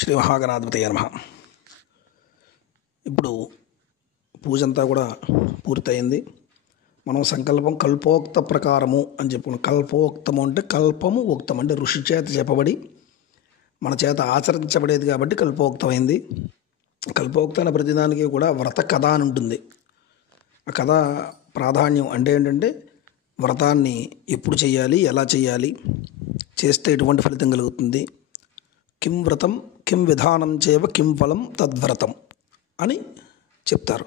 శ్రీ మహాగణాధిపతయే నమః. ఇప్పుడు పూజ అంతా కూడా పూర్తయింది. మనం సంకల్పం కల్పోక్త ప్రకారము అని చెప్పుకున్నాం. కల్పోక్తము అంటే కల్పము ఉక్తం అంటే ఋషి చేత చెప్పబడి మన చేత ఆచరించబడేది కాబట్టి కల్పోక్తమైంది. కల్పోక్తమైన ప్రతిదానికి కూడా వ్రత కథ అని ఉంటుంది. ఆ కథ ప్రాధాన్యం అంటే ఏంటంటే వ్రతాన్ని ఎప్పుడు చేయాలి, ఎలా చేయాలి, చేస్తే ఎటువంటి ఫలితం కలుగుతుంది, కిం వ్రతం కిం విధానం చేవ కిం ఫలం తద్వ్రతం అని చెప్తారు.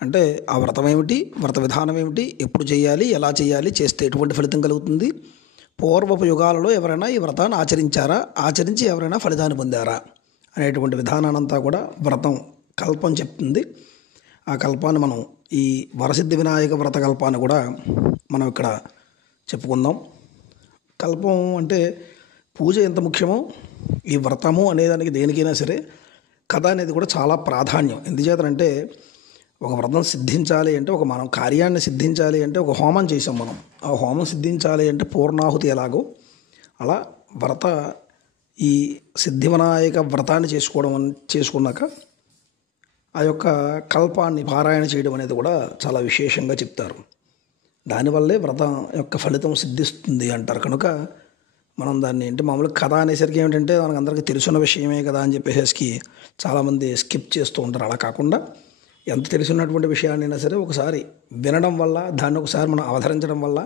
అంటే ఆ వ్రతం ఏమిటి, వ్రత విధానం ఏమిటి, ఎప్పుడు చేయాలి, ఎలా చేయాలి, చేస్తే ఎటువంటి ఫలితం కలుగుతుంది, పూర్వపు యుగాలలో ఎవరైనా ఈ వ్రతాన్ని ఆచరించారా, ఆచరించి ఎవరైనా ఫలితాన్ని పొందారా అనేటువంటి విధానానంతా కూడా వ్రతం కల్పం చెప్తుంది. ఆ కల్పాన్ని మనం ఈ వరసిద్ధి వినాయక వ్రత కల్పాన్ని కూడా మనం ఇక్కడ చెప్పుకుందాం. కల్పం అంటే పూజ ఎంత ముఖ్యమో ఈ వ్రతము అనేదానికి దేనికైనా సరే కథ అనేది కూడా చాలా ప్రాధాన్యం. ఎందుచేతనంటే ఒక వ్రతం సిద్ధించాలి అంటే మనం కార్యాన్ని సిద్ధించాలి అంటే ఒక హోమం చేసాం. మనం ఆ హోమం సిద్ధించాలి అంటే పూర్ణాహుతి ఎలాగో అలా వ్రత ఈ సిద్ధి వినాయక వ్రతాన్ని చేసుకున్నాక ఆ యొక్క కల్పాన్ని పారాయణ చేయడం అనేది కూడా చాలా విశేషంగా చెప్తారు. దానివల్లే వ్రతం యొక్క ఫలితం సిద్ధిస్తుంది అంటారు. కనుక మనం దాన్ని అంటే మామూలుగా కథ అనేసరికి ఏమిటంటే మనకు అందరికీ తెలుసున్న విషయమే కదా అని చెప్పేసి చాలామంది స్కిప్ చేస్తూ ఉంటారు. అలా కాకుండా ఎంత తెలుసున్నటువంటి విషయాన్నైనా సరే ఒకసారి వినడం వల్ల, దాన్ని ఒకసారి మనం అవతరించడం వల్ల,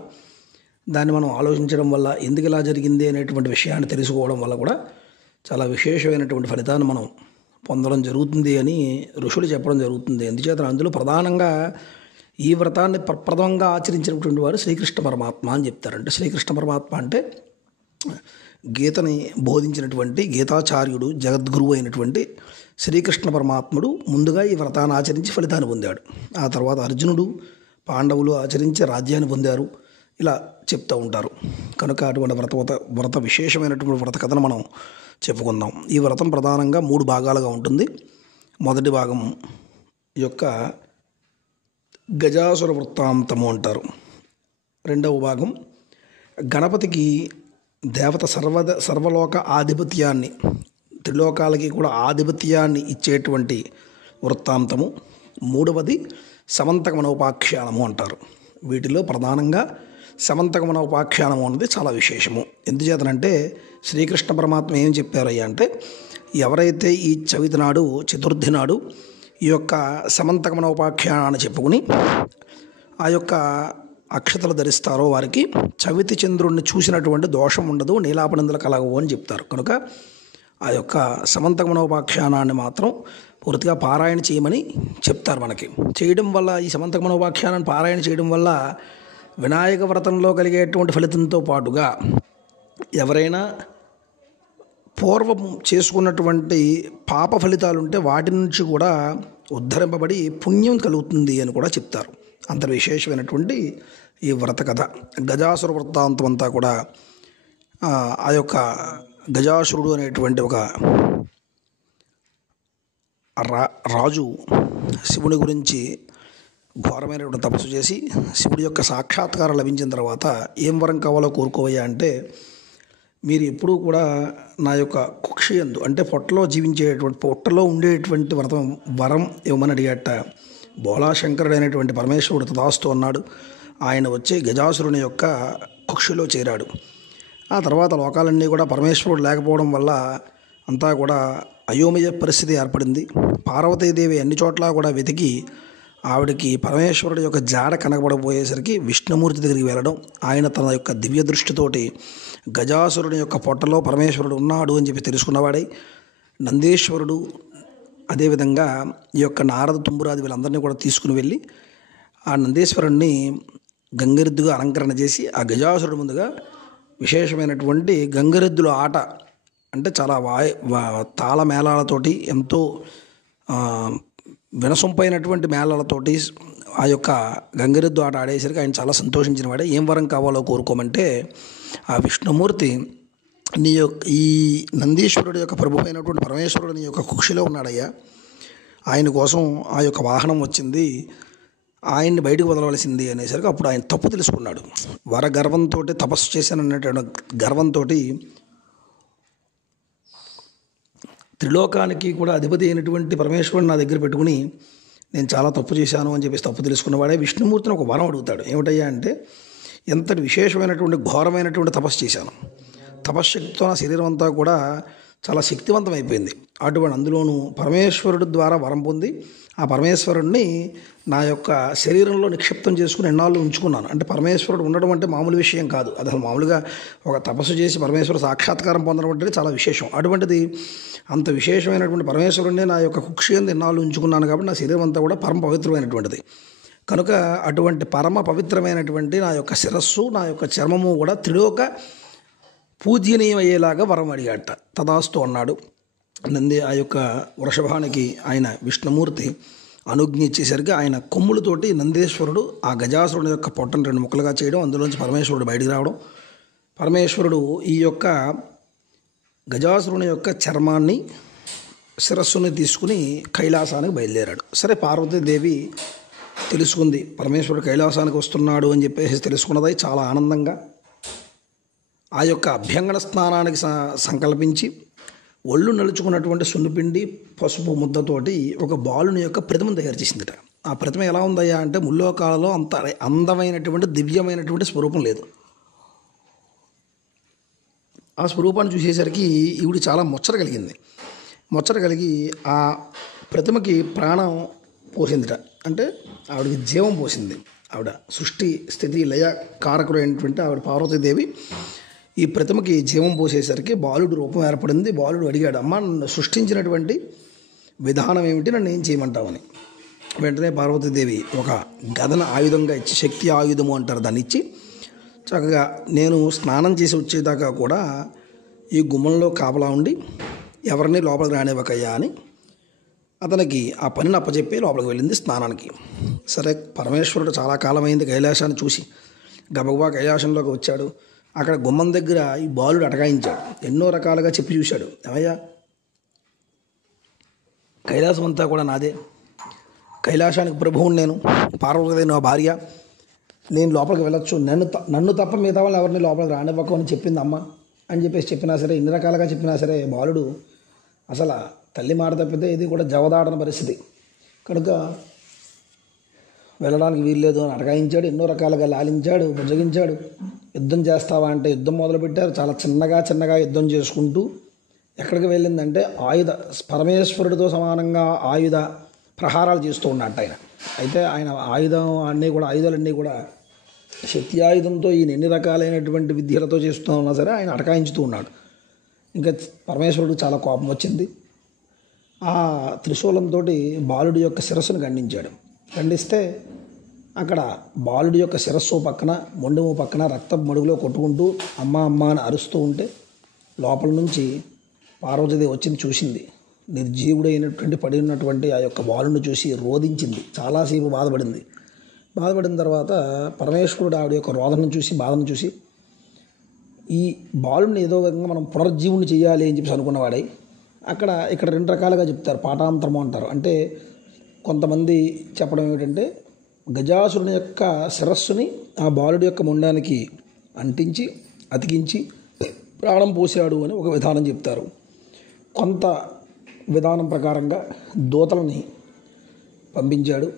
దాన్ని మనం ఆలోచించడం వల్ల, ఎందుకు ఇలా జరిగింది అనేటువంటి విషయాన్ని తెలుసుకోవడం వల్ల కూడా చాలా విశేషమైనటువంటి ఫలితాన్ని మనం పొందడం జరుగుతుంది అని ఋషులు చెప్పడం జరుగుతుంది. ఎందుచేత అందులో ప్రధానంగా ఈ వ్రతాన్ని ప్రప్రథమంగా ఆచరించినటువంటి వారు శ్రీకృష్ణ పరమాత్మ అని చెప్తారంటే శ్రీకృష్ణ పరమాత్మ అంటే గీతని బోధించినటువంటి గీతాచార్యుడు, జగద్గురువు అయినటువంటి శ్రీకృష్ణ పరమాత్ముడు ముందుగా ఈ వ్రతాన్ని ఆచరించి ఫలితాన్ని పొందాడు. ఆ తర్వాత అర్జునుడు, పాండవులు ఆచరించి రాజ్యాన్ని పొందారు. ఇలా చెప్తూ ఉంటారు. కనుక అటువంటి వ్రత విశేషమైనటువంటి వ్రత కథను మనం చెప్పుకుందాం. ఈ వ్రతం ప్రధానంగా 3 భాగాలుగా ఉంటుంది. మొదటి భాగం యొక్క గజాసుర వృత్తాంతము అంటారు. రెండవ భాగం గణపతికి దేవత సర్వలోక ఆధిపత్యాన్ని, త్రిలోకాలకి కూడా ఆధిపత్యాన్ని ఇచ్చేటువంటి వృత్తాంతము. మూడవది సమంతకమనోపాఖ్యానము అంటారు. వీటిలో ప్రధానంగా సమంతకమనోపాఖ్యానము అన్నది చాలా విశేషము. ఎందుచేతనంటే శ్రీకృష్ణ పరమాత్మ ఏం చెప్పారయ్యా అంటే ఎవరైతే ఈ చవితి నాడు, చతుర్థి నాడు ఈ యొక్క సమంతకమనోపాఖ్యానాన్ని చెప్పుకుని ఆ యొక్క అక్షతలు ధరిస్తారో వారికి చవితి చంద్రుడిని చూసినటువంటి దోషం ఉండదు, నీలాపనిందలు కలగవు అని చెప్తారు. కనుక ఆ యొక్క సమంతకమనోపాఖ్యానాన్ని మాత్రం పూర్తిగా పారాయణ చేయమని చెప్తారు. మనకి చేయడం వల్ల, ఈ సమంతకమనోపాఖ్యానాన్ని పారాయణ చేయడం వల్ల వినాయక వ్రతంలో కలిగేటువంటి ఫలితంతో పాటుగా ఎవరైనా పూర్వం చేసుకున్నటువంటి పాప ఫలితాలు ఉంటే వాటి నుంచి కూడా ఉద్ధరింపబడి పుణ్యం కలుగుతుంది అని కూడా చెప్తారు. అంత విశేషమైనటువంటి ఈ వ్రత కథ. గజాసుర వృత్తాంతం అంతా కూడా ఆ యొక్క గజాసురుడు అనేటువంటి ఒక రాజు శివుని గురించి ఘోరమైనటువంటి తపస్సు చేసి శివుడి యొక్క సాక్షాత్కారం లభించిన తర్వాత ఏం వరం కావాలో కోరుకోవయ్యా అంటే మీరు ఎప్పుడూ కూడా నా యొక్క కుక్షియందు అంటే పొట్టలో ఉండేటువంటి వరం ఇవ్వమని అడిగట. బోళాశంకరుడు అయినటువంటి పరమేశ్వరుడు తదాస్తు అన్నాడు. ఆయన వచ్చి గజాసురుని యొక్క కుక్షిలో చేరాడు. ఆ తర్వాత లోకాలన్నీ కూడా పరమేశ్వరుడు లేకపోవడం వల్ల అంతా కూడా అయోమయ పరిస్థితి ఏర్పడింది. పార్వతీదేవి అన్ని చోట్ల కూడా వెతికి ఆవిడకి పరమేశ్వరుడు యొక్క జాడ కనబడబోయేసరికి విష్ణుమూర్తి దగ్గరికి వెళ్ళడం, ఆయన తన యొక్క దివ్య దృష్టితోటి గజాసురుని యొక్క పొట్టలో పరమేశ్వరుడు ఉన్నాడు అని చెప్పి తెలుసుకున్నవాడై నందీశ్వరుడు అదేవిధంగా ఈ యొక్క నారద, తుంబురాది వీళ్ళందరినీ కూడా తీసుకుని వెళ్ళి ఆ నందీశ్వరుణ్ణి గంగిరెద్దుగా అలంకరణ చేసి ఆ గజాసురుడు ముందుగా విశేషమైనటువంటి గంగిరెద్దుల ఆట అంటే చాలా తాళ మేళాలతోటి, ఎంతో వినసొంపైనటువంటి మేళాలతోటి ఆ యొక్క గంగిరెద్దు ఆట ఆడేసరికి ఆయన చాలా సంతోషించిన వాడే. ఏం వరం కావాలో కోరుకోమంటే ఆ విష్ణుమూర్తి నీ యొక్క ఈ నందీశ్వరుడు యొక్క ప్రభు అయినటువంటి పరమేశ్వరుడు నీ యొక్క కుక్షిలో ఉన్నాడయ్యా, ఆయన కోసం ఆ యొక్క వాహనం వచ్చింది, ఆయన్ని బయటకు వదలవలసింది అనేసరికి అప్పుడు ఆయన తప్పు తెలుసుకున్నాడు. వరగర్వంతో తపస్సు చేశానన్నటువంటి గర్వంతో త్రిలోకానికి కూడా అధిపతి అయినటువంటి పరమేశ్వరుని నా దగ్గర పెట్టుకుని నేను చాలా తప్పు చేశాను అని చెప్పేసి తప్పు తెలుసుకున్నవాడే విష్ణుమూర్తిని ఒక వరం అడుగుతాడు. ఏమిటయ్యా అంటే, ఎంతటి విశేషమైనటువంటి ఘోరమైనటువంటి తపస్సు చేశాను, తపశ్శక్తితో నా శరీరం అంతా కూడా చాలా శక్తివంతమైపోయింది. అటువంటి అందులోనూ పరమేశ్వరుడు ద్వారా వరం పొంది ఆ పరమేశ్వరుడిని నా యొక్క శరీరంలో నిక్షిప్తం చేసుకుని ఎన్నాళ్ళు ఉంచుకున్నాను. అంటే పరమేశ్వరుడు ఉండడం అంటే మామూలు విషయం కాదు. అది అసలు మామూలుగా ఒక తపస్సు చేసి పరమేశ్వరుడు సాక్షాత్కారం పొందడం అంటే చాలా విశేషం. అటువంటిది అంత విశేషమైనటువంటి పరమేశ్వరుడిని నా యొక్క కుక్షి అందు ఎన్నాళ్ళు ఉంచుకున్నాను కాబట్టి నా శరీరం అంతా కూడా పరమ పవిత్రమైనటువంటిది. కనుక అటువంటి పరమ పవిత్రమైనటువంటి నా యొక్క శిరస్సు, నా యొక్క చర్మము కూడా త్రిలోక పూజనీయం అయ్యేలాగా వరం అడిగాట. తదాస్తు అన్నాడు. నంది ఆ యొక్క వృషభానికి ఆయన విష్ణుమూర్తి అనుజ్ఞ ఇచ్చేసరికి ఆయన కొమ్ములతోటి నందేశ్వరుడు ఆ గజాసురుని యొక్క పొట్టను 2 ముక్కలుగా చేయడం, అందులోంచి పరమేశ్వరుడు బయటికి రావడం. పరమేశ్వరుడు ఈ యొక్క గజాసురుని యొక్క చర్మాన్ని, శిరస్సుని తీసుకుని కైలాసానికి బయలుదేరాడు. సరే, పార్వతీదేవి తెలుసుకుంది పరమేశ్వరుడు కైలాసానికి వస్తున్నాడు అని చెప్పేసి తెలుసుకున్నది. చాలా ఆనందంగా ఆ యొక్క అభ్యంగన స్నానానికి సంకల్పించి ఒళ్ళు నలుచుకున్నటువంటి సున్నిపిండి పసుపు ముద్దతోటి ఒక బాలుని యొక్క ప్రతిమను తయారు చేసిందిట. ఆ ప్రతిమ ఎలా ఉందయ్యా అంటే, ముల్లోకాలలో అంత అందమైనటువంటి దివ్యమైనటువంటి స్వరూపం లేదు. ఆ స్వరూపాన్ని చూసేసరికి ఈవిడ చాలా ముచ్చట కలిగింది. ముచ్చట కలిగి ఆ ప్రతిమకి ప్రాణం పోసిందిట. అంటే ఆవిడకి జీవం పోసింది. ఆవిడ సృష్టి స్థితి లయ కారకుడు అయినటువంటి ఆవిడ పార్వతీదేవి ఈ ప్రతిమకి జీవం పోసేసరికి బాలుడు రూపం ఏర్పడింది. బాలుడు అడిగాడు, అమ్మ నన్ను సృష్టించినటువంటి విధానం ఏమిటి, నన్ను ఏం చేయమంటావని. వెంటనే పార్వతీదేవి ఒక గదన ఆయుధంగా ఇచ్చి, శక్తి ఆయుధము అంటారు దాన్ని, ఇచ్చి చక్కగా నేను స్నానం చేసి వచ్చేదాకా కూడా ఈ గుమ్మంలో కాపలా ఉండి ఎవరిని లోపలికి రానివ్వకయ్యా అని అతనికి ఆ పనిని అప్పచెప్పి లోపలికి వెళ్ళింది స్నానానికి. సరే, పరమేశ్వరుడు చాలా కాలమైంది కైలాసాన్ని చూసి గబగబా కైలాసంలోకి వచ్చాడు. అక్కడ గుమ్మం దగ్గర ఈ బాలుడు అటకాయించాడు. ఎన్నో రకాలుగా చెప్పి చూశాడు. ఏమయ్యా, కైలాసం అంతా కూడా నాదే, కైలాసానికి ప్రభువుని నేను, పార్వతీదేవి నా భార్య, నేను లోపలికి వెళ్ళొచ్చు, నన్ను తప్ప మిగతా వాళ్ళు ఎవరిని లోపలికి రానివ్వకు అని చెప్పింది అమ్మ అని చెప్పేసి చెప్పినా సరే, ఇన్ని రకాలుగా చెప్పినా సరే బాలుడు అసలు తల్లి మాట తప్పితే ఇది కూడా జవదాడని పరిస్థితి. కనుక వెళ్ళడానికి వీల్లేదు అని అటకాయించాడు. ఎన్నో రకాలుగా లాలించాడు, బుజ్జగించాడు. యుద్ధం చేస్తావా అంటే యుద్ధం మొదలుపెట్టారు. చాలా చిన్నగా యుద్ధం చేసుకుంటూ ఎక్కడికి వెళ్ళిందంటే పరమేశ్వరుడితో సమానంగా ఆయుధ ప్రహారాలు చేస్తూ ఉన్నట్టు ఆయన. అయితే ఆయన ఆయుధాలన్నీ కూడా శక్తి ఆయుధంతో ఈయన ఎన్ని రకాలైనటువంటి విద్యలతో చేస్తూ ఉన్నా సరే ఆయన అటకాయించుతూ ఉన్నాడు. ఇంకా పరమేశ్వరుడికి చాలా కోపం వచ్చింది. ఆ త్రిశూలంతో బాలుడి యొక్క శిరస్సును ఖండించాడు. ఖండిస్తే అక్కడ బాలుడి యొక్క శిరస్సు పక్కన, మొండెము పక్కన రక్తం మడుగులో కొట్టుకుంటూ అమ్మ అమ్మ అని అరుస్తూ ఉంటే లోపల నుంచి పార్వతీదేవి వచ్చింది, చూసింది. నిర్జీవుడైనటువంటి పడి ఉన్నటువంటి ఆ యొక్క బాలుని చూసి రోధించింది. చాలాసేపు బాధపడిన తర్వాత పరమేశ్వరుడు ఆవిడ యొక్క రోదనను చూసి, బాధను చూసి, ఈ బాలుని ఏదో విధంగా మనం పునర్జీవుని చేయాలి అని చెప్పేసి అనుకున్నవాడై ఇక్కడ 2 రకాలుగా చెప్తారు. పాఠాంతరము అంటారు. అంటే కొంతమంది చెప్పడం ఏమిటంటే, గజాసురుని యొక్క శిరస్సుని ఆ బాలుడి యొక్క మొండానికి అంటించి అతికించి ప్రాణం పోసాడు అని ఒక విధానం చెప్తారు. కొంత విధానం ప్రకారంగా దూతలని పంపించాడు.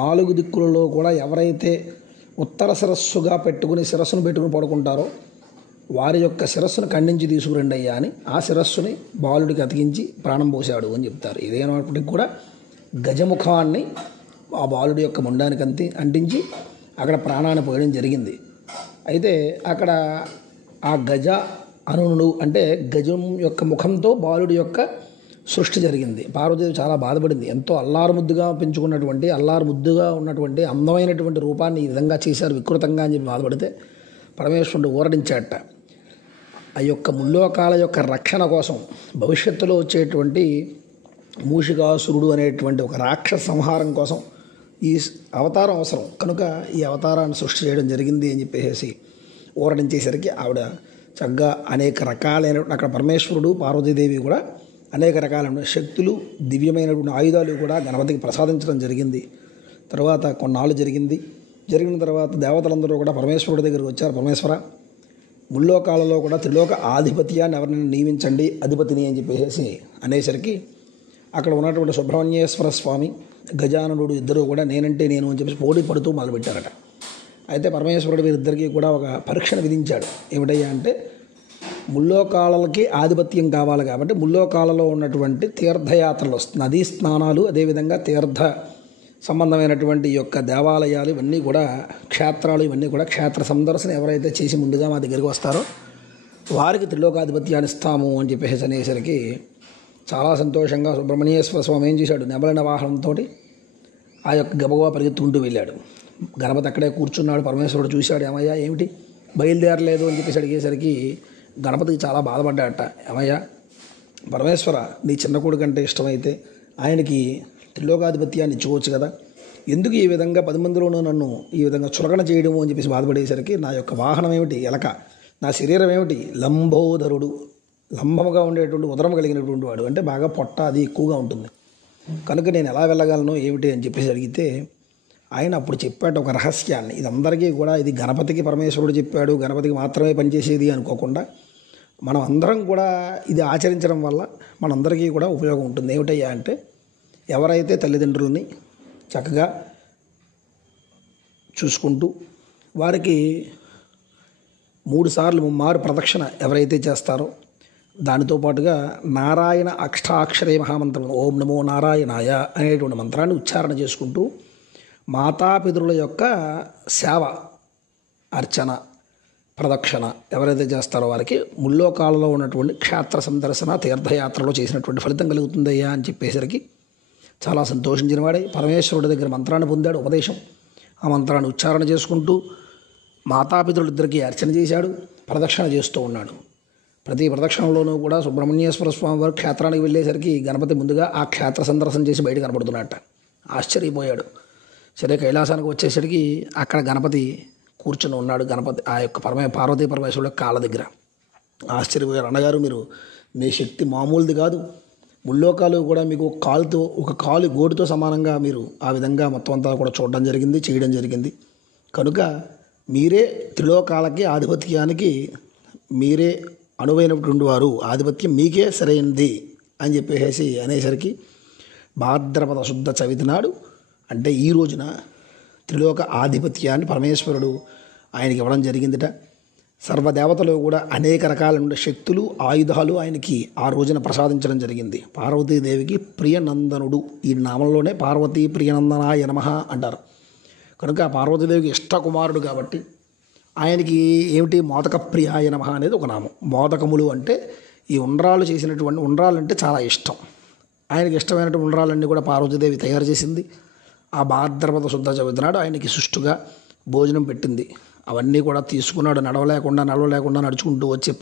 4 దిక్కులలో కూడా ఎవరైతే ఉత్తర శిరస్సును పెట్టుకుని పడుకుంటారో వారి యొక్క శిరస్సును ఖండించి తీసుకురండి అయ్యా అని ఆ శిరస్సుని బాలుడికి అతికించి ప్రాణం పోసాడు అని చెప్తారు. ఇదేనప్పటికీ కూడా గజముఖాన్ని ఆ బాలుడి యొక్క మొండానికి అంటించి అక్కడ ప్రాణాన్ని పోయడం జరిగింది. అయితే అక్కడ ఆ గజ అనునుడు అంటే గజం యొక్క ముఖంతో బాలుడి యొక్క సృష్టి జరిగింది. పార్వతీదేవి చాలా బాధపడింది. ఎంతో అల్లారు ముద్దుగా ఉన్నటువంటి అందమైనటువంటి రూపాన్ని ఈ విధంగా చేశారు వికృతంగా అని చెప్పి బాధపడితే పరమేశ్వరుడు ఊరడించాట. ఆ యొక్క ముల్లోకాల యొక్క రక్షణ కోసం భవిష్యత్తులో వచ్చేటువంటి మూషికాసురుడు అనేటువంటి ఒక రాక్షస సంహారం కోసం ఈ అవతారం అవసరం కనుక ఈ అవతారాన్ని సృష్టి చేయడం జరిగింది అని చెప్పేసి ఊరడించేసరికి ఆవిడ చక్కగా అనేక రకాలైన అక్కడ పరమేశ్వరుడు పార్వతీదేవి కూడా అనేక రకాలైన శక్తులు, దివ్యమైనటువంటి ఆయుధాలు కూడా గణపతికి ప్రసాదించడం జరిగింది. తర్వాత కొన్నాళ్ళు జరిగిన తర్వాత దేవతలందరూ కూడా పరమేశ్వరుడి దగ్గరికి వచ్చారు. పరమేశ్వర, ముల్లోకాలలో కూడా త్రిలోక ఆధిపత్యాన్ని ఎవరిని నియమించండి అధిపతిని అని చెప్పేసి అనేసరికి అక్కడ ఉన్నటువంటి సుబ్రహ్మణ్యేశ్వర స్వామి గజాననుడు ఇద్దరు కూడా నేనంటే నేను అని చెప్పేసి పోటీ పడుతూ మొదలుపెట్టారట. అయితే పరమేశ్వరుడు వీరిద్దరికీ కూడా ఒక పరీక్షను విధించాడు. ఏమిటయ్యా అంటే ముల్లోకాలకి ఆధిపత్యం కావాలి కాబట్టి ముల్లోకాలలో ఉన్నటువంటి తీర్థయాత్రలు, నదీ స్నానాలు, అదేవిధంగా తీర్థ సంబంధమైనటువంటి యొక్క దేవాలయాలు ఇవన్నీ కూడా, క్షేత్రాలు ఇవన్నీ కూడా క్షేత్ర సందర్శన ఎవరైతే చేసి ముందుగా మా దగ్గరికి వస్తారో వారికి త్రిలోకాధిపత్యాన్ని ఇస్తాము అని చెప్పేసి అనేసరికి చాలా సంతోషంగా సుబ్రహ్మణ్యేశ్వర స్వామి ఏం చేశాడు, నెమలిన వాహనంతో ఆ యొక్క గబగబా పరిగెత్తుకుంటూ వెళ్ళాడు. గణపతి అక్కడే కూర్చున్నాడు. పరమేశ్వరుడు చూశాడు, ఏమయ్యా ఏమిటి బయలుదేరలేదు అని చెప్పేసి అడిగేసరికి గణపతికి చాలా బాధపడ్డాడట. ఏమయ్యా పరమేశ్వర, నీ చిన్న కొడుకు అంటే ఇష్టమైతే ఆయనకి త్రిలోకాధిపత్యాన్ని ఇచ్చుకోవచ్చు కదా, ఎందుకు ఈ విధంగా 10 మందిలోనూ నన్ను ఈ విధంగా చులకన చేయడము అని చెప్పేసి బాధపడేసరికి నా యొక్క వాహనం ఏమిటి ఎలక, నా శరీరం ఏమిటి లంబోదరుడు, లంబముగా ఉండేటువంటి ఉదరం కలిగినటువంటి వాడు, అంటే బాగా పొట్ట అది ఎక్కువగా ఉంటుంది కనుక నేను ఎలా వెళ్ళగలను ఏమిటి అని చెప్పేసి అడిగితే ఆయన అప్పుడు చెప్పాడు ఒక రహస్యాన్ని. ఇది అందరికీ కూడా, ఇది గణపతికి పరమేశ్వరుడు చెప్పాడు, గణపతికి మాత్రమే పనిచేసేది అనుకోకుండా మనం అందరం కూడా ఇది ఆచరించడం వల్ల మనందరికీ కూడా ఉపయోగం ఉంటుంది. ఏమిటయ్యా అంటే ఎవరైతే తల్లిదండ్రులని చక్కగా చూసుకుంటూ వారికి 3 సార్లు 3 మారు ప్రదక్షిణ ఎవరైతే చేస్తారో దానితో పాటుగా నారాయణ అష్టాక్షరే మహామంత్రం ఓం నమో నారాయణాయ అనేటువంటి మంత్రాన్ని ఉచ్చారణ చేసుకుంటూ మాతాపితరుల యొక్క సేవ, అర్చన, ప్రదక్షిణ ఎవరైతే చేస్తారో వారికి ముల్లోకాలలో ఉన్నటువంటి క్షేత్ర సందర్శన తీర్థయాత్రలో చేసినటువంటి ఫలితం కలుగుతుందయ్యా అని చెప్పేసరికి చాలా సంతోషించిన వాడే పరమేశ్వరుడి దగ్గర మంత్రాన్ని పొందాడు, ఉపదేశం. ఆ మంత్రాన్ని ఉచ్చారణ చేసుకుంటూ మాతాపితరులిద్దరికీ అర్చన చేశాడు, ప్రదక్షిణ చేస్తూ ఉన్నాడు. ప్రతి ప్రదక్షిణలోనూ కూడా సుబ్రహ్మణ్యేశ్వర స్వామి వారు క్షేత్రానికి వెళ్ళేసరికి గణపతి ముందుగా ఆ క్షేత్ర సందర్శన చేసి బయట కనపడుతున్నట్ట. ఆశ్చర్యపోయాడు. సరే కైలాసానికి వచ్చేసరికి అక్కడ గణపతి కూర్చుని ఉన్నాడు. గణపతి ఆ యొక్క పార్వతీ పరమేశ్వరుడు కాళ్ళ దగ్గర. ఆశ్చర్యపోయారు. అన్నగారు మీరు మీ శక్తి మామూలుది కాదు, ముల్లోకాలు కూడా మీకు ఒక కాలు గోటితో సమానంగా మీరు ఆ విధంగా మొత్తం అంతా కూడా చూడడం జరిగింది, చేయడం జరిగింది. కనుక మీరే త్రిలోకాలకి ఆధిపత్యానికి మీరే అనువైనటువంటి వారు, ఆధిపత్యం మీకే సరైనది అని చెప్పేసి అనేసరికి భాద్రపద శుద్ధ చవితి నాడు అంటే ఈ రోజున త్రిలోక ఆధిపత్యాన్ని పరమేశ్వరుడు ఆయనకి ఇవ్వడం జరిగిందిట. సర్వదేవతలు కూడా అనేక రకాల శక్తులు, ఆయుధాలు ఆయనకి ఆ రోజున ప్రసాదించడం జరిగింది. పార్వతీదేవికి ప్రియనందనుడు, ఈ నామంలోనే పార్వతీ ప్రియనందనాయ నమః అంటారు. కనుక పార్వతీదేవికి ఇష్టకుమారుడు కాబట్టి ఆయనకి ఏమిటి మోదక ప్రియాయ నమః అనేది ఒక నామం. మోదకములు అంటే ఈ ఉండ్రాలు చేసినటువంటి ఉండ్రాలంటే చాలా ఇష్టం. ఆయనకి ఇష్టమైనటువంటి ఉండ్రాలన్నీ కూడా పార్వతీదేవి తయారు చేసింది. ఆ భాద్రపద శుద్ధ చవితి నాడు ఆయనకి సుష్టుగా భోజనం పెట్టింది. అవన్నీ కూడా తీసుకున్నాడు. నడవలేకుండా నడుచుకుంటూ వచ్చి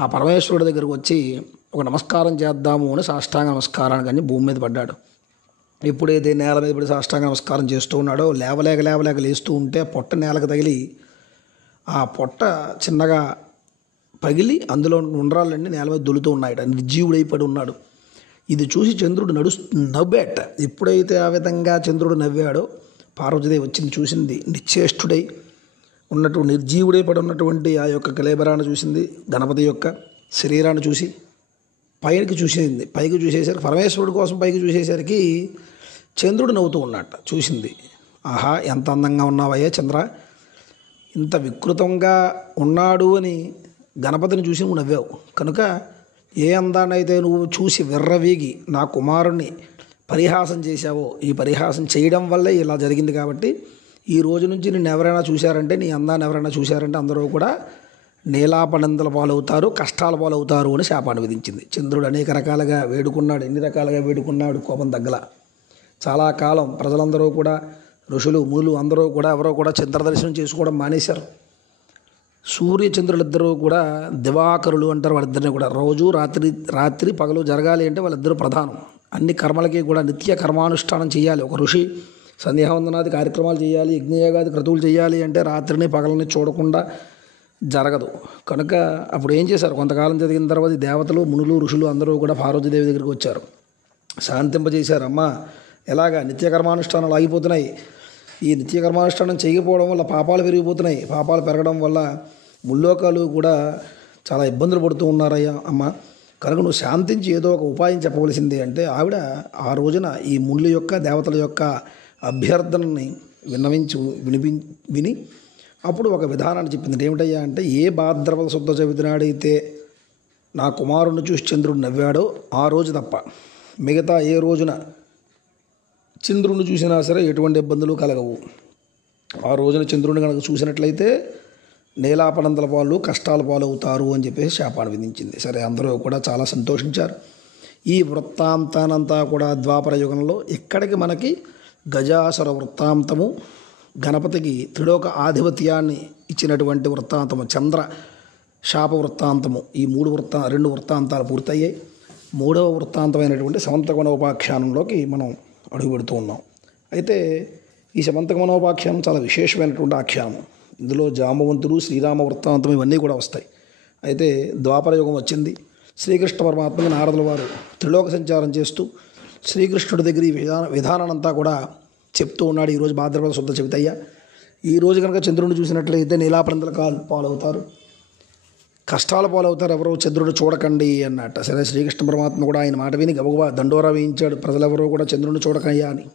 ఆ పరమేశ్వరుడి దగ్గరకు వచ్చి ఒక నమస్కారం చేద్దాము అని సాష్టాంగ నమస్కారానికి అని భూమి మీద పడ్డాడు. ఎప్పుడైతే నేల మీద పడి సాష్టాంగ నమస్కారం చేస్తూ ఉన్నాడో లేవలేక లేస్తూ ఉంటే పొట్ట నేలకు తగిలి ఆ పొట్ట చిన్నగా పగిలి అందులో ఉండ్రాలన్నీ నేల మీద దొలుతూ ఉన్నాయట. నిర్జీవుడైపడి ఉన్నాడు. ఇది చూసి చంద్రుడు నవ్వాట. ఎప్పుడైతే ఆ విధంగా చంద్రుడు నవ్వాడో పార్వతీదేవి వచ్చింది, చూసింది. నిశ్చేష్టుడై ఉన్నటువంటి నిర్జీవుడై పడి ఉన్నటువంటి ఆ యొక్క కళేబరాన్ని చూసింది. గణపతి యొక్క శరీరాన్ని చూసి పైకి చూసింది. పైకి చూసేసరికి పరమేశ్వరుడి కోసం పైకి చూసేసరికి చంద్రుడు నవ్వుతూ ఉన్నట్ట. చూసింది. ఆహా ఎంత అందంగా ఉన్నావయ్యా చంద్ర, ఇంత వికృతంగా ఉన్నాడు అని గణపతిని చూసి నువ్వు నవ్వావు. కనుక ఏ అందాన్నైతే నువ్వు చూసి విర్రవీగి నా కుమారుణ్ణి పరిహాసం చేశావో ఈ పరిహాసం చేయడం వల్లే ఇలా జరిగింది. కాబట్టి ఈ రోజు నుంచి నిన్ను ఎవరైనా చూశారంటే, నీ అందాన్ని ఎవరైనా చూశారంటే అందరూ కూడా నీలాపనందల పాలవుతారు, కష్టాల పాలవుతారు అని శాపాన్ని విధించింది. చంద్రుడు అనేక రకాలుగా వేడుకున్నాడు. ఎన్ని రకాలుగా వేడుకున్నాడు, కోపం తగ్గల. చాలా కాలం ప్రజలందరూ కూడా, ఋషులు మునులు అందరూ కూడా ఎవరో కూడా చంద్రదర్శనం చేసుకోవడం మానేశారు. సూర్యచంద్రులిద్దరూ కూడా దివాకరులు అంటారు. వాళ్ళిద్దరిని కూడా రోజు రాత్రి పగలు జరగాలి అంటే వాళ్ళిద్దరూ ప్రధానం. అన్ని కర్మలకి కూడా నిత్య కర్మానుష్ఠానం చేయాలి. ఒక ఋషి సంధ్యావందనాది కార్యక్రమాలు చేయాలి, యజ్ఞయాగాది క్రతువులు చేయాలి అంటే రాత్రిని పగలని చూడకుండా జరగదు. కనుక అప్పుడు ఏం చేశారు, కొంతకాలం జరిగిన తర్వాత దేవతలు మునులు ఋషులు అందరూ కూడా పార్వతీదేవి దగ్గరికి వచ్చారు. శాంతింపజేశారు. అమ్మ ఎలాగా నిత్య కర్మానుష్ఠానాలు ఆగిపోతున్నాయి, ఈ నిత్య కర్మానుష్ఠానం చేయకపోవడం వల్ల పాపాలు పెరిగిపోతున్నాయి, పాపాలు పెరగడం వల్ల ముల్లోకాలు కూడా చాలా ఇబ్బందులు పడుతూ ఉన్నారయ్యా అమ్మ, కనుక నువ్వు శాంతించి ఏదో ఒక ఉపాయం చెప్పవలసింది అంటే ఆవిడ ఆ రోజున ఈ ముళ్ళు యొక్క దేవతల యొక్క అభ్యర్థనని విని అప్పుడు ఒక విధానాన్ని చెప్పింది. ఏమిటయ్యా అంటే, ఏ భాద్రపద శుద్ధ చవితి నాడైతే నా కుమారుడిని చూసి చంద్రుడు నవ్వాడో ఆ రోజు తప్ప మిగతా ఏ రోజున చంద్రుడిని చూసినా సరే ఎటువంటి ఇబ్బందులు కలగవు. ఆ రోజున చంద్రుడిని కనుక చూసినట్లయితే నీలాపనందల పాలు కష్టాల పాలు అవుతారు అని చెప్పేసి శాపాన్ని విధించింది. సరే, అందరూ కూడా చాలా సంతోషించారు. ఈ వృత్తాంతానంతా కూడా ద్వాపర యుగంలో ఇక్కడికి మనకి గజాసుర వృత్తాంతము, గణపతికి త్రిలోక ఆధిపత్యాన్ని ఇచ్చినటువంటి వృత్తాంతము, చంద్ర శాప వృత్తాంతము, ఈ రెండు వృత్తాంతాలు పూర్తయ్యాయి. మూడవ వృత్తాంతమైనటువంటి సమంతకమనోపాఖ్యానంలోకి మనం అడుగు పెడుతూ ఉన్నాం. అయితే ఈ సమంతకమనోపాఖ్యానం చాలా విశేషమైనటువంటి ఆఖ్యానం. ఇందులో జాంబవంతుడు, శ్రీరామ వృత్తాంతం ఇవన్నీ కూడా వస్తాయి. అయితే ద్వాపర యుగం వచ్చింది. శ్రీకృష్ణ పరమాత్మకి నారదుల వారు త్రిలోక సంచారం చేస్తూ శ్రీకృష్ణుడి దగ్గర ఈ విధానానంతా కూడా చెప్తూ ఉన్నాడు. ఈరోజు భాద్రపద శుద్ధ చవితి అయ్యా, ఈరోజు కనుక చంద్రుడిని చూసినట్లయితే నీలాపనందల పాలవుతారు, కష్టాల పాలవుతారు, ఎవరో చంద్రుడు చూడకండి అన్నట్ట. సరే, శ్రీకృష్ణ పరమాత్మ కూడా ఆయన మాట విని గబగబా దండోరా వేయించాడు, ప్రజలెవరో కూడా చంద్రుడిని చూడకయ్యా అని,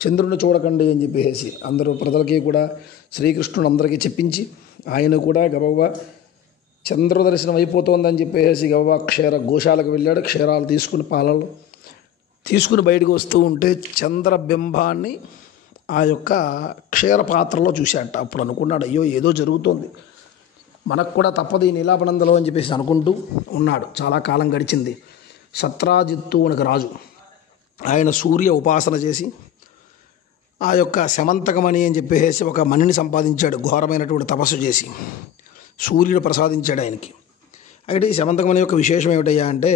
చంద్రుడిని చూడకండి అని చెప్పేసి అందరూ ప్రజలకి కూడా శ్రీకృష్ణుడు అందరికీ చెప్పించి ఆయన కూడా గబగబా చంద్ర దర్శనం అయిపోతుందని చెప్పేసి గబగబా గోశాలకు వెళ్ళాడు. క్షీరాలు తీసుకుని పాలలు తీసుకుని బయటకు వస్తూ ఉంటే చంద్రబింబాన్ని ఆ యొక్క క్షీర పాత్రలో చూశాట. అప్పుడు అనుకున్నాడు, అయ్యో ఏదో జరుగుతోంది, మనకు కూడా తప్పదు ఈ నీలాపనందలో అని చెప్పేసి అనుకుంటూ ఉన్నాడు. చాలా కాలం గడిచింది. సత్రాజిత్తు అనక రాజు, ఆయన సూర్య ఉపాసన చేసి ఆ యొక్క శమంతకమణి అని చెప్పేసి ఒక మణిని సంపాదించాడు. ఘోరమైనటువంటి తపస్సు చేసి సూర్యుడు ప్రసాదించాడు ఆయనకి. అయితే ఈ శమంతకమణి యొక్క విశేషం ఏమిటయ్యా అంటే,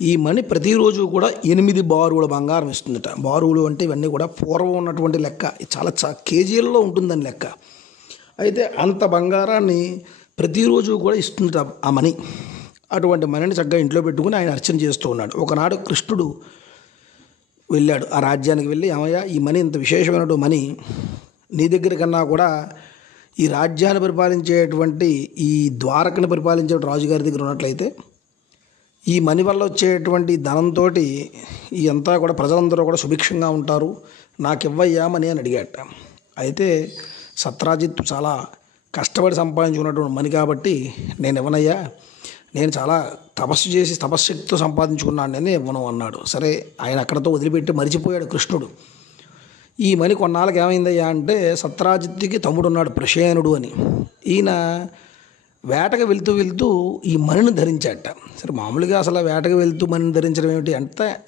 ఈ మణి ప్రతిరోజు కూడా 8 బారువుల బంగారం ఇస్తుందట. బారువులు అంటే ఇవన్నీ కూడా పూర్వం ఉన్నటువంటి లెక్క, చాలా కేజీల్లో ఉంటుందని లెక్క. అయితే అంత బంగారాన్ని ప్రతిరోజు కూడా ఇస్తుందట ఆ మణి. అటువంటి మణిని చక్కగా ఇంట్లో పెట్టుకుని ఆయన అర్చన చేస్తూ ఉన్నాడు. ఒకనాడు కృష్ణుడు వెళ్ళాడు ఆ రాజ్యానికి. వెళ్ళి, ఏమయ్య ఈ మణి ఇంత విశేషమైన మణి నీ దగ్గర కన్నా కూడా ఈ రాజ్యాన్ని పరిపాలించేటువంటి ఈ ద్వారకని పరిపాలించే రాజుగారి దగ్గర ఉన్నట్లయితే ఈ మణి వల్ల వచ్చేటువంటి ధనంతో ఈ అంతా కూడా ప్రజలందరూ కూడా సుభిక్షంగా ఉంటారు, నాకు ఇవ్వయ్యా మణి అని అడిగాట. అయితే సత్రాజిత్తు చాలా కష్టపడి సంపాదించుకున్నటువంటి మణి కాబట్టి నేను ఇవ్వనయ్యా, నేను చాలా తపస్సు చేసి తపశ్శక్తితో సంపాదించుకున్నాను, నేను ఇవ్వను అన్నాడు. సరే, ఆయన అక్కడతో వదిలిపెట్టి మరిచిపోయాడు కృష్ణుడు. ఈ మణి కొన్నాళ్ళకి ఏమైందయ్యా అంటే, సత్రాజిత్తుకి తమ్ముడు ఉన్నాడు ప్రసేనుడు అని. ఈయన వేటకు వెళ్తూ వెళ్తూ ఈ మణిని ధరించాట. సరే, మామూలుగా అసలు వేటకు వెళ్తూ మణిని ధరించడం ఏమిటి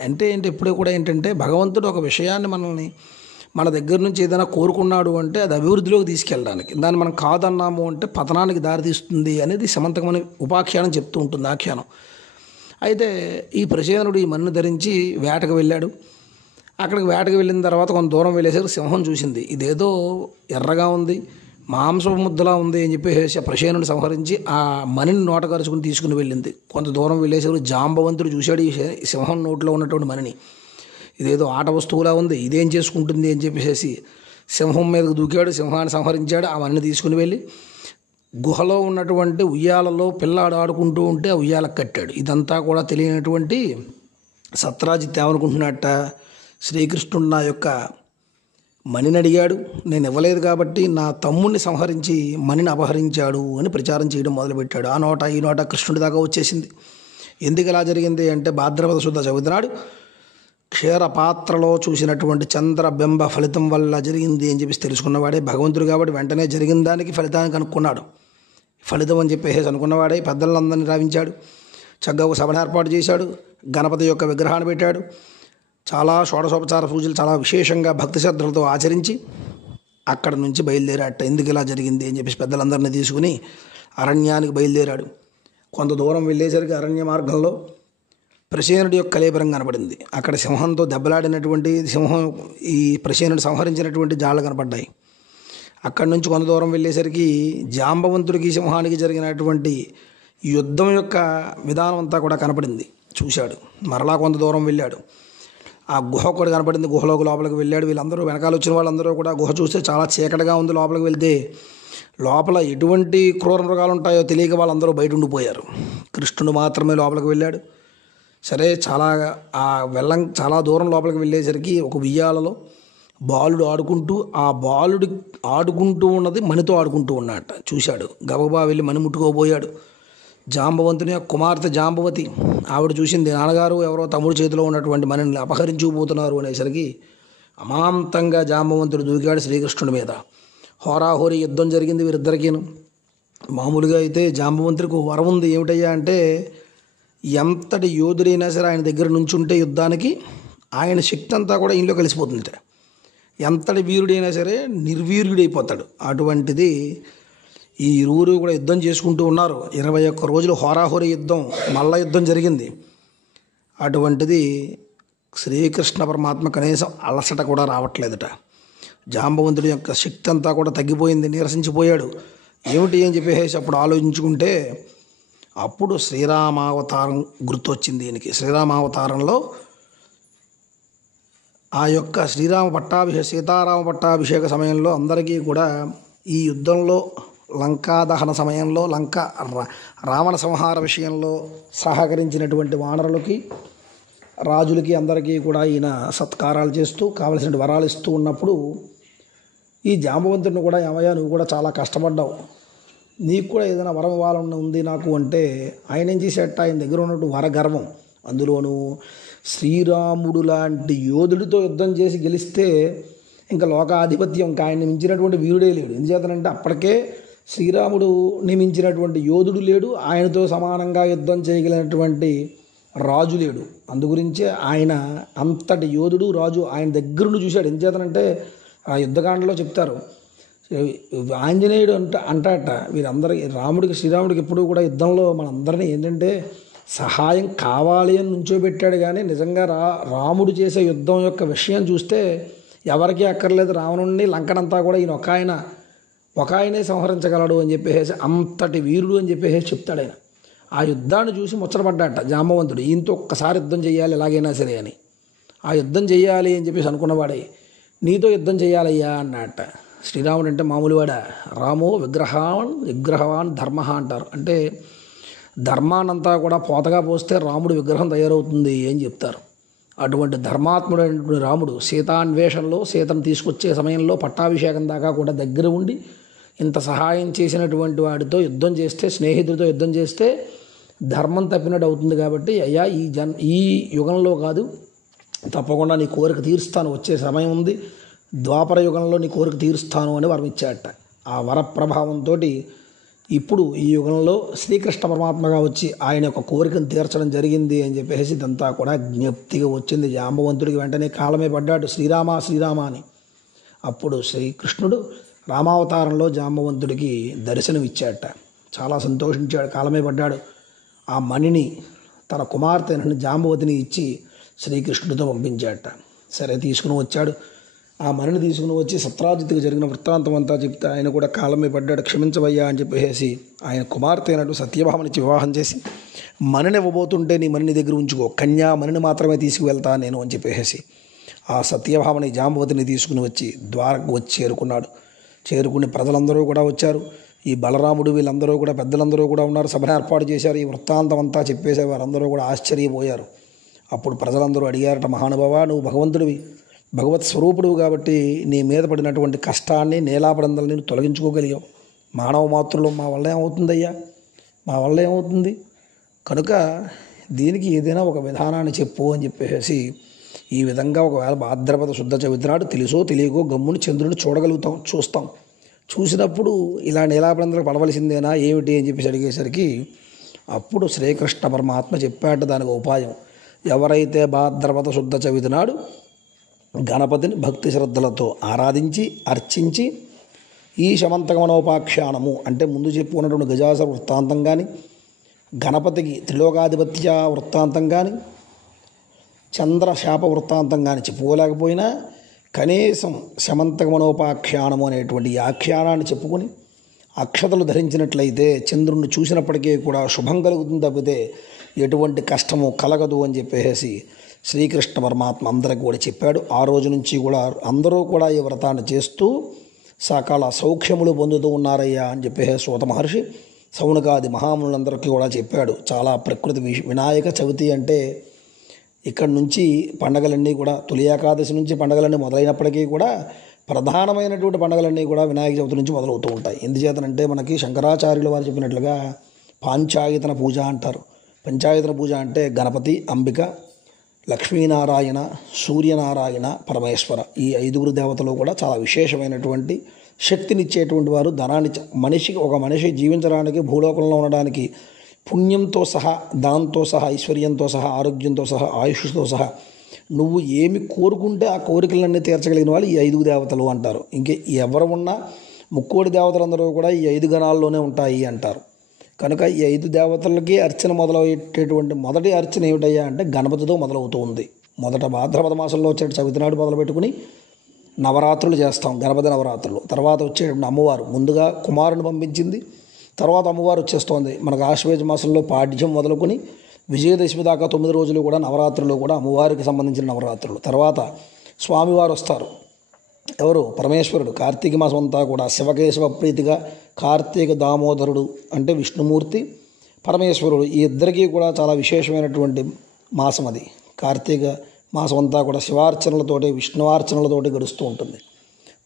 అంటే ఎప్పుడూ కూడా ఏంటంటే, భగవంతుడు ఒక విషయాన్ని మన దగ్గర నుంచి ఏదైనా కోరుకున్నాడు అంటే అది అభివృద్ధిలోకి తీసుకెళ్ళడానికి, దాన్ని మనం కాదన్నాము అంటే పతనానికి దారితీస్తుంది అనేది సమంతకమని ఉపాఖ్యానం చెప్తూ ఉంటుంది ఆఖ్యానం. అయితే ఈ ప్రసేనుడు ఈ మణిని ధరించి వేటకు వెళ్ళాడు. అక్కడికి వేటకు వెళ్ళిన తర్వాత కొంత దూరం వెళ్ళేసరికి సింహం చూసింది, ఇదేదో ఎర్రగా ఉంది, మాంసపు ముద్దలా ఉంది అని చెప్పేసి ఆ ప్రసేనుడిని సంహరించి ఆ మణిని నోట కరుచుకుని తీసుకుని వెళ్ళింది. కొంత దూరం వెళ్ళేసరికి జాంబవంతుడు చూశాడు ఈ సింహం నోట్లో ఉన్నటువంటి మణిని, ఇదేదో ఆట వస్తువులా ఉంది, ఇదేం చేసుకుంటుంది అని చెప్పేసి సింహం మీదకు దూకాడు, సింహాన్ని సంహరించాడు. ఆ మణిని తీసుకుని వెళ్ళి గుహలో ఉన్నటువంటి ఉయ్యాలలో పిల్లాడు ఆడుకుంటూ ఉంటే ఆ ఉయ్యాలకు కట్టాడు. ఇదంతా కూడా తెలియనటువంటి సత్రాజిత్ ఏమనుకుంటున్నట్ట, శ్రీకృష్ణుడు నా యొక్క మణిని అడిగాడు, నేను ఇవ్వలేదు కాబట్టి నా తమ్ముడిని సంహరించి మణిని అపహరించాడు అని ప్రచారం చేయడం మొదలుపెట్టాడు. ఆ నోట ఈ నోట కృష్ణుడి దాకా వచ్చేసింది. ఎందుకు ఇలా జరిగింది అంటే, భాద్రపద శుద్ధ చవితి నాడు క్షీర పాత్రలో చూసినటువంటి చంద్రబింబ ఫలితం వల్ల జరిగింది అని చెప్పేసి తెలుసుకున్నవాడే భగవంతుడు కాబట్టి వెంటనే జరిగిన దానికి ఫలితానికి అనుకున్నాడు. ఫలితం అని చెప్పేసి అనుకున్నవాడే పెద్దలందరినీ రావించాడు. చక్కగా ఒక సభను ఏర్పాటు చేశాడు. గణపతి యొక్క విగ్రహాన్ని పెట్టాడు. చాలా షోడశోపచార పూజలు చాలా విశేషంగా భక్తి శ్రద్ధలతో ఆచరించి అక్కడ నుంచి బయలుదేరాట. ఎందుకు ఇలా జరిగింది అని చెప్పేసి పెద్దలందరినీ తీసుకుని అరణ్యానికి బయలుదేరాడు. కొంత దూరం వెళ్ళేసరికి అరణ్య మార్గంలో ప్రసేనుడి యొక్క కళేబరం కనపడింది. అక్కడ సింహంతో దెబ్బలాడినటువంటి సింహం ఈ ప్రసేనుడు సంహరించినటువంటి జాళ్ళు కనపడ్డాయి. అక్కడి నుంచి కొంత దూరం వెళ్ళేసరికి జాంబవంతుడికి సింహానికి జరిగినటువంటి యుద్ధం యొక్క విధానం అంతా కూడా కనపడింది. చూశాడు. మరలా కొంత దూరం వెళ్ళాడు. ఆ గుహ కూడా కనపడింది. గుహలోకి లోపలికి వెళ్ళాడు. వీళ్ళందరూ వెనకాల వచ్చిన వాళ్ళందరూ కూడా గుహ చూస్తే చాలా చీకటిగా ఉంది. లోపలికి వెళ్తే లోపల ఎటువంటి క్రూర మృగాలు ఉంటాయో తెలియక వాళ్ళందరూ బయట ఉండిపోయారు. కృష్ణుడు మాత్రమే లోపలికి వెళ్ళాడు. సరే, చాలా దూరం లోపలికి వెళ్ళేసరికి ఒక ఉయ్యాలలో బాలుడు ఆడుకుంటూ, ఆ బాలుడు ఆడుకుంటూ ఉన్నది మణితో ఆడుకుంటూ ఉన్నట్ట చూశాడు. గబగబా వెళ్ళి మణి ముట్టుకోబోయాడు. జాంబవంతుని కుమార్తె జాంబవతి ఆవిడ చూసింది, నాన్నగారు ఎవరో తమ్ముడు చేతిలో ఉన్నటువంటి మణిని అపహరించుకుపోతున్నారు అనేసరికి అమాంతంగా జాంబవంతుడు దూకాడు శ్రీకృష్ణుడి మీద. హోరాహోరీ యుద్ధం జరిగింది వీరిద్దరికీను. మామూలుగా అయితే జాంబవంతుడికి వరం ఉంది. ఏమిటయ్యా అంటే, ఎంతటి యోధుడైనా సరే ఆయన దగ్గర నుంచుంటే యుద్ధానికి ఆయన శక్తి అంతా కూడా ఇంట్లో కలిసిపోతుందిట. ఎంతటి వీరుడైనా సరే నిర్వీర్యుడైపోతాడు. అటువంటిది ఈ ఇరువురు కూడా యుద్ధం చేసుకుంటూ ఉన్నారు. 21 రోజులు హోరాహోరీ యుద్ధం, మల్ల యుద్ధం జరిగింది. అటువంటిది శ్రీకృష్ణ పరమాత్మ కనీసం అలసట కూడా రావట్లేదట. జాంబవంతుడి యొక్క శక్తి అంతా కూడా తగ్గిపోయింది, నీరసించిపోయాడు. ఏమిటి అని చెప్పేసి అప్పుడు ఆలోచించుకుంటే అప్పుడు శ్రీరామావతారం గుర్తొచ్చింది ఈయనకి. శ్రీరామావతారంలో ఆ యొక్క సీతారామ పట్టాభిషేక సమయంలో అందరికీ కూడా ఈ యుద్ధంలో లంకాదహన సమయంలో రావణ సంహార విషయంలో సహకరించినటువంటి వానరులకి, రాజులకి అందరికీ కూడా ఈయన సత్కారాలు చేస్తూ కావలసిన వరాలు ఇస్తూ ఉన్నప్పుడు ఈ జాంబవంతుడిని కూడా, ఏమయ్యా నువ్వు కూడా చాలా కష్టపడ్డావు, నీకు కూడా ఏదైనా వరం ఇవ్వాలని ఉంది నాకు అంటే, ఆయన ఏం చేసేట, ఆయన దగ్గర ఉన్నట్టు వరగర్వం, అందులోనూ శ్రీరాముడు లాంటి యోధుడితో యుద్ధం చేసి గెలిస్తే ఇంకా లోకాధిపత్యం, ఇంకా ఆయన మించినటువంటి వీరుడే లేడు. ఎందుచేతనంటే అప్పటికే శ్రీరాముడు నియమించినటువంటి యోధుడు లేడు, ఆయనతో సమానంగా యుద్ధం చేయగలిగినటువంటి రాజు లేడు. అందుగురించే ఆయన అంతటి యోధుడు రాజు ఆయన దగ్గరుండి చూశాడు. ఎందుచేతనంటే ఆ యుద్ధకాండలో చెప్తారు, ఆంజనేయుడు అంటాట వీరందరికీ శ్రీరాముడికి ఎప్పుడూ కూడా యుద్ధంలో మనందరినీ ఏంటంటే సహాయం కావాలి అని నుంచోబెట్టాడు. కానీ నిజంగా రాముడు చేసే యుద్ధం యొక్క విషయం చూస్తే ఎవరికీ అక్కర్లేదు, రావణుడిని లంకనంతా కూడా ఈయన ఒక ఆయనే సంహరించగలడు అని చెప్పేసి, అంతటి వీరుడు అని చెప్పేసి చెప్తాడు ఆయన. ఆ యుద్ధాన్ని చూసి ముచ్చటపడ్డాట జాంబవంతుడు, ఈయనతో ఒక్కసారి యుద్ధం చేయాలి ఎలాగైనా సరే అని. ఆ యుద్ధం చేయాలి అని చెప్పేసి అనుకున్నవాడే, నీతో యుద్ధం చేయాలయ్యా అన్నట్ట. శ్రీరాముడు అంటే మామూలువాడా, రామో విగ్రహవాన్ ధర్మ అంటారు. అంటే ధర్మానంతా కూడా పోతగా పోస్తే రాముడు విగ్రహం తయారవుతుంది అని చెప్తారు. అటువంటి ధర్మాత్ముడైనటువంటి రాముడు సీతాన్వేషణలో, సీతను తీసుకొచ్చే సమయంలో పట్టాభిషేకం దాకా కూడా దగ్గర ఉండి ఇంత సహాయం చేసినటువంటి వాడితో యుద్ధం చేస్తే, స్నేహితుడితో యుద్ధం చేస్తే ధర్మం తప్పినట్టు అవుతుంది. కాబట్టి అయ్యా ఈ యుగంలో కాదు, తప్పకుండా నీ కోరిక తీరుస్తాను, వచ్చే సమయం ఉంది, ద్వాపర యుగంలో నీ కోరిక తీరుస్తాను అని వరం ఇచ్చాడట. ఆ వర ప్రభావంతో ఇప్పుడు ఈ యుగంలో శ్రీకృష్ణ పరమాత్మగా వచ్చి ఆయన యొక్క కోరికను తీర్చడం జరిగింది అని చెప్పేసి ఇదంతా కూడా జ్ఞప్తిగా వచ్చింది. జాంబవంతుడికి వెంటనే కాలమే పడ్డాడు, శ్రీరామ శ్రీరామ అని. అప్పుడు శ్రీకృష్ణుడు రామావతారంలో జాంబవంతుడికి దర్శనం ఇచ్చాడట. చాలా సంతోషించాడు, కాలమే పడ్డాడు. ఆ మణిని తన కుమార్తె జాంబవతిని ఇచ్చి శ్రీకృష్ణుడితో పంపించాడట. సరే, తీసుకుని వచ్చాడు. ఆ మణిని తీసుకుని వచ్చి సత్రాజిత్తుకు జరిగిన వృత్తాంతం అంతా చెప్తే ఆయన కూడా కాలమే పడ్డాడు. క్షమించవయ్యా అని చెప్పేసి ఆయన కుమార్తె అయినట్టు సత్యభామనిచ్చి వివాహం చేసి, మణిని ఇవ్వబోతుంటే నీ మణిని దగ్గర ఉంచుకో, కన్యా మణిని మాత్రమే తీసుకువెళ్తా నేను అని చెప్పేసి ఆ సత్యభామని జాంబవతిని తీసుకుని వచ్చి ద్వారకు వచ్చి చేరుకుని ప్రజలందరూ కూడా వచ్చారు. ఈ బలరాముడు వీళ్ళందరూ కూడా పెద్దలందరూ కూడా ఉన్నారు, సభను ఏర్పాటు చేశారు. ఈ వృత్తాంతం అంతా చెప్పేసే వారందరూ కూడా ఆశ్చర్యపోయారు. అప్పుడు ప్రజలందరూ అడిగారట, మహానుభావ, నువ్వు భగవంతుడివి, భగవత్ స్వరూపుడువు కాబట్టి నీ మీద పడినటువంటి కష్టాన్ని, నేలాపడందల్ని తొలగించుకోగలిగావు. మానవ మాతృలు మా వల్ల ఏమవుతుందయ్యా, మా వల్ల ఏమవుతుంది, కనుక దీనికి ఏదైనా ఒక విధానాన్ని చెప్పు అని చెప్పేసి ఈ విధంగా ఒకవేళ భాద్రపద శుద్ధ చవితి నాడు తెలుసో తెలియకో గమ్ముని చంద్రుని చూస్తాం. చూసినప్పుడు ఇలా నేలాపడందరికి పడవలసిందేనా ఏమిటి అని చెప్పేసి అడిగేసరికి అప్పుడు శ్రీకృష్ణ పరమాత్మ చెప్పాట దానికి ఉపాయం. ఎవరైతే భాద్రపద శుద్ధ చవితి నాడు గణపతిని భక్తి శ్రద్ధలతో ఆరాధించి అర్చించి ఈ శమంతగమనోపాఖ్యానము అంటే ముందు చెప్పుకున్నటువంటి గజాసుర వృత్తాంతం కానీ, గణపతికి త్రిలోకాధిపత్య వృత్తాంతం కానీ, చంద్రశాప వృత్తాంతం కానీ చెప్పుకోలేకపోయినా కనీసం శమంతగమనోపాఖ్యానము అనేటువంటి ఈ ఆఖ్యానాన్ని చెప్పుకొని అక్షతలు ధరించినట్లయితే చంద్రుణ్ణి చూసినప్పటికీ కూడా శుభం కలుగుతుంది తప్పితే ఎటువంటి కష్టము కలగదు అని చెప్పేసి శ్రీకృష్ణ పరమాత్మ అందరికి కూడా చెప్పాడు. ఆ రోజు నుంచి కూడా అందరూ కూడా ఈ వ్రతాన్ని చేస్తూ సకల సౌఖ్యములు పొందుతూ ఉన్నారయ్యా అని చెప్పేసి సూత మహర్షి సౌనకాది మహామునులందరికీ కూడా చెప్పాడు. చాలా ప్రకృతి వినాయక చవితి అంటే ఇక్కడి నుంచి పండగలన్నీ కూడా తొలి ఏకాదశి నుంచి పండగలన్నీ మొదలైనప్పటికీ కూడా ప్రధానమైనటువంటి పండుగలన్నీ కూడా వినాయక చవితి నుంచి మొదలవుతూ ఉంటాయి. ఎందుచేతనంటే మనకి శంకరాచార్యుల వారు చెప్పినట్లుగా పాంచాయతన పూజ అంటారు. పంచాయతన పూజ అంటే గణపతి, అంబిక, లక్ష్మీనారాయణ, సూర్యనారాయణ, పరమేశ్వర ఈ 5 దేవతలు కూడా చాలా విశేషమైనటువంటి శక్తినిచ్చేటువంటి వారు. ధనాన్ని ఒక మనిషి జీవించడానికి, భూలోకంలో ఉండడానికి పుణ్యంతో సహా, దాంతో సహా, ఐశ్వర్యంతో సహా, ఆరోగ్యంతో సహా, ఆయుష్తో సహా నువ్వు ఏమి కోరుకుంటే ఆ కోరికలన్నీ తీర్చగలిగిన వాళ్ళు ఈ 5 దేవతలు అంటారు. ఇంకే ఎవరు ఉన్నా ముక్కోడి దేవతలందరూ కూడా ఈ 5 గణాల్లోనే ఉంటాయి అంటారు. కనుక ఈ 5 దేవతలకి అర్చన మొదలయ్యేటటువంటి మొదటి అర్చన ఏమిటయ్యా అంటే గణపతితో మొదలవుతూ ఉంది. మొదట భాద్రపద మాసంలో వచ్చే చవితి నాడు మొదలుపెట్టుకుని నవరాత్రులు చేస్తాం, గణపతి నవరాత్రులు. తర్వాత వచ్చేటువంటి అమ్మవారు ముందుగా కుమారుని పంపించింది, తర్వాత అమ్మవారు వచ్చేస్తోంది. మనకు ఆశ్వేజ మాసంలో పాడ్యం మొదలుకొని విజయదశమి దాకా 9 రోజులు కూడా నవరాత్రులు కూడా అమ్మవారికి సంబంధించిన నవరాత్రులు. తర్వాత స్వామివారు వస్తారు. ఎవరు? పరమేశ్వరుడు. కార్తీక మాసం అంతా కూడా శివకేశవ ప్రీతిగా కార్తీక దామోదరుడు అంటే విష్ణుమూర్తి, పరమేశ్వరుడు ఈ ఇద్దరికీ కూడా చాలా విశేషమైనటువంటి మాసం అది. కార్తీక మాసం అంతా కూడా శివార్చనలతోటి విష్ణువార్చనలతోటి గడుస్తూ ఉంటుంది.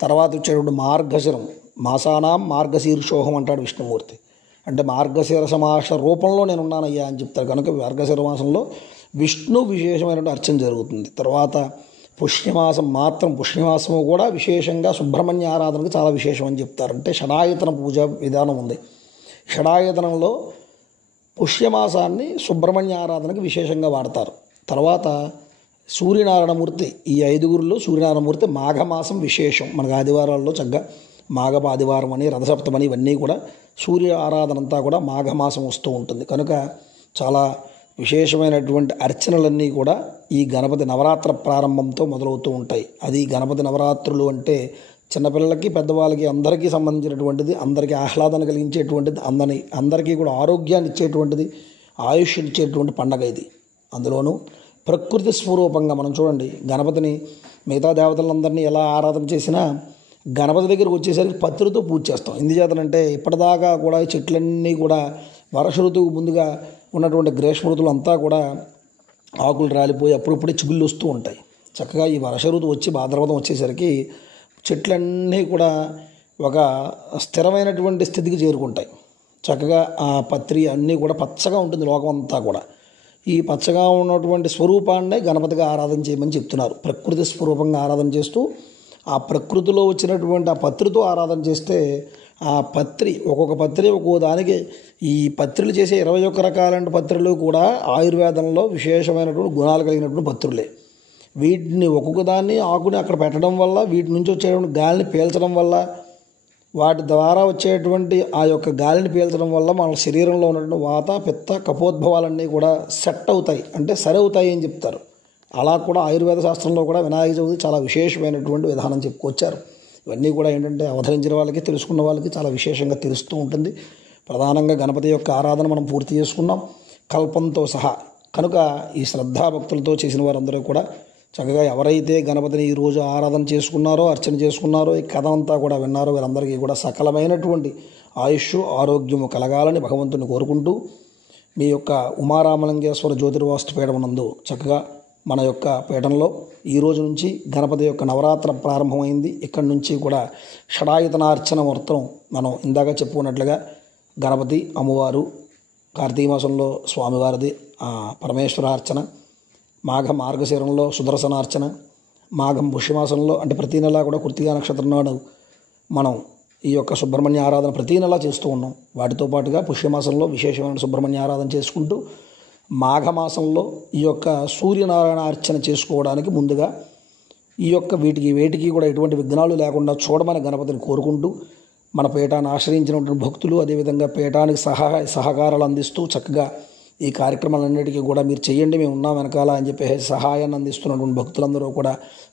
తర్వాత వచ్చేటువంటి మార్గశిరం, మాసానాం మార్గశీర్షోహం అంటాడు విష్ణుమూర్తి. అంటే మార్గశిరస మాస రూపంలో నేనున్నానయ్యా అని చెప్తారు. కనుక మార్గశిర మాసంలో విష్ణు విశేషమైనటువంటి అర్చన జరుగుతుంది. తర్వాత పుష్యమాసము కూడా విశేషంగా సుబ్రహ్మణ్య ఆరాధనకు చాలా విశేషం అని చెప్తారు. అంటే షడాయతన పూజ విధానం ఉంది. షడాయతనంలో పుష్యమాసాన్ని సుబ్రహ్మణ్య ఆరాధనకు విశేషంగా వాడతారు. తర్వాత సూర్యనారాయణమూర్తి, ఈ 5గురిలో సూర్యనారాయణమూర్తి మాఘమాసం విశేషం. మనకు ఆదివారాల్లో చక్కగా మాఘ ఆదివారం అని, రథసప్తమని ఇవన్నీ కూడా సూర్య ఆరాధన అంతా కూడా మాఘమాసం వస్తూ ఉంటుంది. కనుక చాలా విశేషమైనటువంటి అర్చనలన్నీ కూడా ఈ గణపతి నవరాత్ర ప్రారంభంతో మొదలవుతూ ఉంటాయి. అది గణపతి నవరాత్రులు అంటే చిన్నపిల్లలకి, పెద్దవాళ్ళకి అందరికీ సంబంధించినటువంటిది, అందరికీ ఆహ్లాదన కలిగించేటువంటిది, అందరికీ కూడా ఆరోగ్యాన్ని ఇచ్చేటువంటిది, ఆయుష్ ఇచ్చేటువంటి పండగ ఇది. అందులోనూ ప్రకృతి స్వరూపంగా మనం చూడండి, గణపతిని మిగతా దేవతలందరినీ ఎలా ఆరాధన చేసినా గణపతి దగ్గరికి వచ్చేసరికి పత్రితో పూజ చేస్తాం. ఎందుచేతనంటే ఇప్పటిదాకా కూడా చెట్లన్నీ కూడా వర్ష ఋతువు ముందుగా ఉన్నటువంటి గ్రీష్మ ఋతువులు అంతా కూడా ఆకులు రాలిపోయి అప్పుడప్పుడే చిగుళ్ళు వస్తూ ఉంటాయి. చక్కగా ఈ వర్ష ఋతువు వచ్చి భాద్రపదం వచ్చేసరికి చెట్లన్నీ కూడా ఒక స్థిరమైనటువంటి స్థితికి చేరుకుంటాయి. చక్కగా ఆ పత్రి అన్నీ కూడా పచ్చగా ఉంటుంది లోకం అంతా కూడా. ఈ పచ్చగా ఉన్నటువంటి స్వరూపాన్నే గణపతిగా ఆరాధన చేయమని చెప్తున్నారు. ప్రకృతి స్వరూపంగా ఆరాధన చేస్తూ ఆ ప్రకృతిలో వచ్చినటువంటి ఆ పత్రితో ఆరాధన చేస్తే ఆ పత్రి ఒక్కొక్క పత్రి ఒక్కో దానికి, ఈ పత్రులు చేసే 21 రకాలైన పత్రులు కూడా ఆయుర్వేదంలో విశేషమైనటువంటి గుణాలు కలిగినటువంటి పత్రులే. వీటిని ఒక్కొక్క దాన్ని ఆకుని అక్కడ పెట్టడం వల్ల, వీటి నుంచి వచ్చేటువంటి గాలిని పీల్చడం వల్ల, వాటి ద్వారా వచ్చేటువంటి ఆ యొక్క గాలిని పీల్చడం వల్ల మన శరీరంలో ఉన్నటువంటి వాత, పిత్త, కఫోద్భవాలన్నీ కూడా సెట్ అవుతాయి, అంటే సరి అవుతాయి అని చెప్తారు. అలా కూడా ఆయుర్వేద శాస్త్రంలో కూడా వినాయక చవితి చాలా విశేషమైనటువంటి విధానం చెప్పుకొచ్చారు. ఇవన్నీ కూడా ఏంటంటే అవతరించిన వాళ్ళకి, తెలుసుకున్న వాళ్ళకి చాలా విశేషంగా తెలుస్తూ ఉంటుంది. ప్రధానంగా గణపతి యొక్క ఆరాధన మనం పూర్తి చేసుకున్నాం కల్పంతో సహా. కనుక ఈ శ్రద్ధాభక్తులతో చేసిన వారందరూ కూడా చక్కగా ఎవరైతే గణపతిని ఈరోజు ఆరాధన చేసుకున్నారో, అర్చన చేసుకున్నారో, ఈ కథ అంతా కూడా విన్నారో వీరందరికీ కూడా సకలమైనటువంటి ఆయుష్, ఆరోగ్యము కలగాలని భగవంతుని కోరుకుంటూ మీ యొక్క ఉమారామలింగేశ్వర జ్యోతిర్వాస్తు పీఠమునందు చక్కగా మన యొక్క పీఠంలో ఈరోజు నుంచి గణపతి యొక్క నవరాత్ర ప్రారంభమైంది. ఇక్కడి నుంచి కూడా షడాయుతనార్చన మొత్తం మనం ఇందాక చెప్పుకున్నట్లుగా గణపతి, అమ్మవారు, కార్తీక మాసంలో స్వామివారిది పరమేశ్వరార్చన, మార్గశిరంలో సుదర్శనార్చన, మాఘం పుష్యమాసంలో అంటే ప్రతీ నెల కూడా కృత్తికా నక్షత్రం నాడు మనం ఈ యొక్క సుబ్రహ్మణ్య ఆరాధన ప్రతీ నెల చేస్తూ ఉన్నాం. వాటితో పాటుగా పుష్యమాసంలో విశేషమైన సుబ్రహ్మణ్య ఆరాధన చేసుకుంటూ మాఘమాసంలో ఈ యొక్క సూర్యనారాయణ అర్చన చేసుకోవడానికి ముందుగా ఈ యొక్క వేటికి కూడా ఎటువంటి విఘ్నాలు లేకుండా చూడమని గణపతిని కోరుకుంటూ మన పీఠాన్ని ఆశ్రయించినటువంటి భక్తులు, అదేవిధంగా పీఠానికి సహకారాలు అందిస్తూ చక్కగా ఈ కార్యక్రమాలన్నిటికీ కూడా మీరు చేయండి, మేము ఉన్నాం వెనకాల అని చెప్పేసి సహాయాన్ని అందిస్తున్నటువంటి భక్తులందరూ కూడా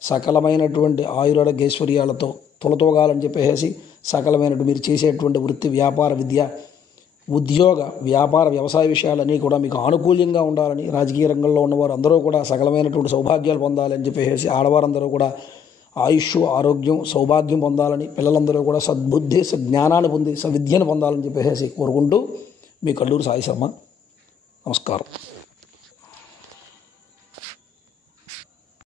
సకలమైనటువంటి ఆయురారోగ్యైశ్వర్యాలతో తులతోగాలని చెప్పేసి సకలమైనటువంటి మీరు చేసేటువంటి వృత్తి, వ్యాపార, విద్య ఉద్యోగ వ్యాపార వ్యవసాయ విషయాలన్నీ కూడా మీకు ఆనుకూల్యంగా ఉండాలని, రాజకీయ రంగంలో ఉన్నవారు అందరూ కూడా సకలమైనటువంటి సౌభాగ్యాలు పొందాలని చెప్పేసి, ఆడవారందరూ కూడా ఆయుష్, ఆరోగ్యం, సౌభాగ్యం పొందాలని, పిల్లలందరూ కూడా సద్బుద్ధి, సజ్ఞానాన్ని పొంది సవిద్యను పొందాలని చెప్పేసి కోరుకుంటూ మీ కల్లూరు సాయి శర్మ. నమస్కారం.